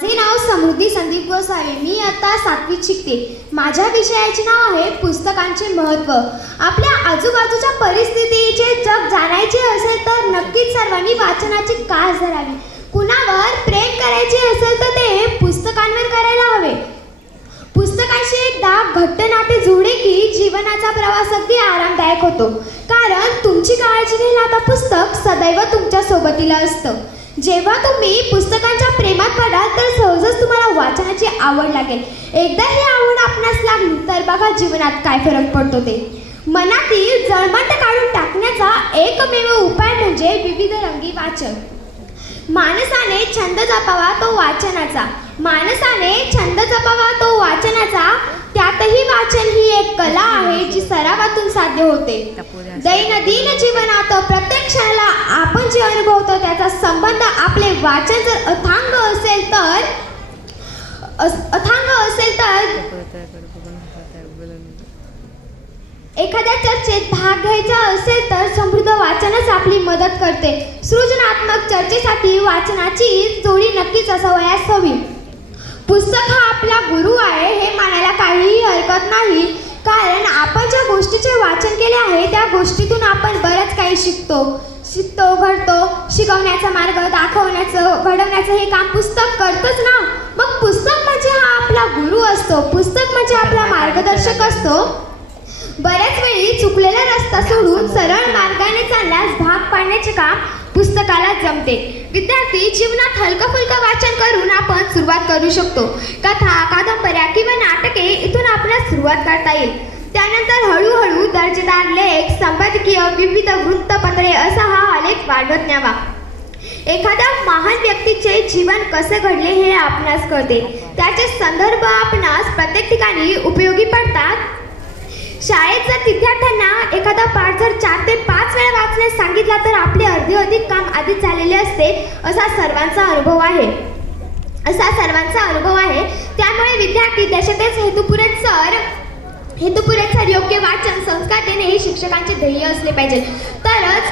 माझे नाव समृद्धी संदीप गोसावी. मी आता 7वीत शिकते. माझ्या विषयाचे नाव आहे पुस्तकांचे महत्त्व. आपल्या आजूबाजूच्या परिस्थितीचे जग जाणायचे असेल तर नक्कीच सर्वांनी वाचनाची कास धरावी. कुणावर प्रेम करायचे असेल तर ते पुस्तकांवर करायला हवे. पुस्तकाशी एकदा घट्ट नाते जोडले की जीवनाचा प्रवास अगदी आरामदायक होतो. कारण तुमची काळजी घ्यायला आता पुस्तक सदैव तुमच्या सोबतीला असतं. जेव्हा तुम्ही पुस्तकांच्या प्रेमात पडाल तर सहजच तुम्हाला वाचनाची आवड लागेल. एकदा ही आवड आपणास लागली तर बघा जीवनात काय फरक पडतो ते. मनातील जळमट काढून टाकण्याचा एकमेव उपाय म्हणजे विविध रंगी वाचन. माणसाने छंद जपावा तो वाचनाचा. माणसाने छंद जपावा तो वाचनाचा. त्यातही वाचन ही एक कला आहे जी सरावातून साध्य होते. दैनंदिन जीवनात प्रत्येक क्षणाला आपण जे अनुभवतो त्याचा संबंध आपले वाचन जर अथांग असेल तर एखाद्या चर्चेत भाग घ्यायचा असेल तर समृद्ध वाचनच आपली मदत करते. सृजनात्मक चर्चेसाठी वाचनाची जोडी नक्कीच असावयास हवी. पुस्तक हा आपला गुरु आहे हे मानायला काहीही हरकत नाही. कारण आपण ज्या गोष्टीचे वाचन केले आहे त्या गोष्टीतून आपण बरंच काही शिकतो, घडतो. शिकवण्याचा मार्ग दाखवण्याचं, घडवण्याचं हे काम पुस्तक करतच ना. मग पुस्तक म्हणजे हा आपला गुरु असतो. पुस्तक म्हणजे आपला मार्गदर्शक असतो. बऱ्याच वेळी चुकलेला रस्ता सोडून सरळ मार्गाने चालण्यास भाग पाडण्याचे काम पुस्तकाला जमते. विद्यार्थी जीवनात हलकं फुलकं वाचन करून आपण सुरुवात करू शकतो. कथा, कादंबऱ्या किंवा नाटके इथून आपल्याला सुरुवात करता येईल. त्यानंतर हळूहळू दर्जेदार लेख, संपादकीय, विविध वृत्तपत्रे असा हा आलेख वाढवत न्यावा. एखाद्या महान व्यक्तीचे जीवन कसे घडले हे आपणास कळते. त्याचे संदर्भ आपणास प्रत्येक ठिकाणी उपयोगी पडतात. शाळेत जर विद्यार्थ्यांना एखादा पाठ जर 4 ते 5 वेळा वाचण्यास सांगितला तर आपले अर्धे अधिक काम आधीच झालेले असते असा सर्वांचा अनुभव आहे. त्यामुळे विद्यार्थी देशातच हेतुपुरस्सर योग्य वाचन संस्कार देणे हे शिक्षकांचे ध्येय असले पाहिजे. तरच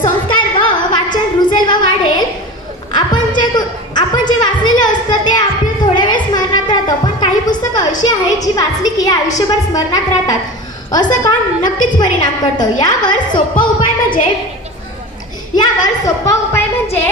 संस्कार व वाचन रुजेल व वाढेल. आपण जे वाचलेलं असतं ते आपल्या थोड्या वेळ स्मरणात राहतं. पण काही पुस्तकं अशी आहेत जी वाचली की आयुष्यभर स्मरणात राहतात. असं काम नक्कीच परिणाम करतं. यावर सोपा उपाय म्हणजे